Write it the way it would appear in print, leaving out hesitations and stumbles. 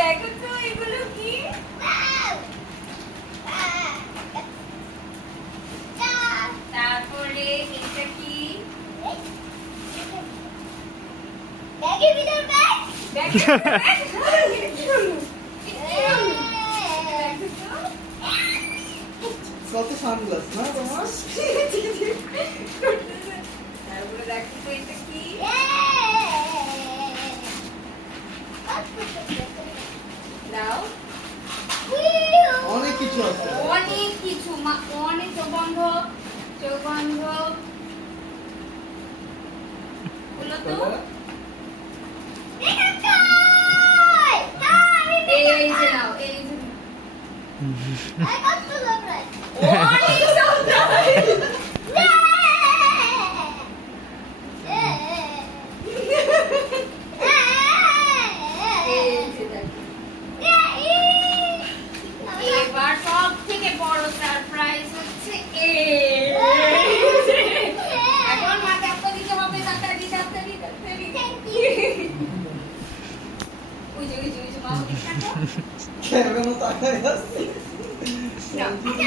দেখো তো এগুলো কি? তারপরে এটা কি? ব্যাগের ভিতর ব্যাগ? ব্যাগের ভিতর ব্যাগ? কত সানগ্লাস না তোমার? তারপরে দেখো তো এটা কি? দাও। অনেক কিছু আছে। অনেক কিছু অনেক চোখ বন্ধ বলো তো। এই যে নাও এই যে অনেক সাবধান। এই যে দেখো। এবার সব থেকে বড় সারপ্রাইজ হচ্ছে এখন মা চাপটা দিতে হবে তাড়াতাড়ি। ওই যে মামা দেখো। কেমন তাকায় আছে? না।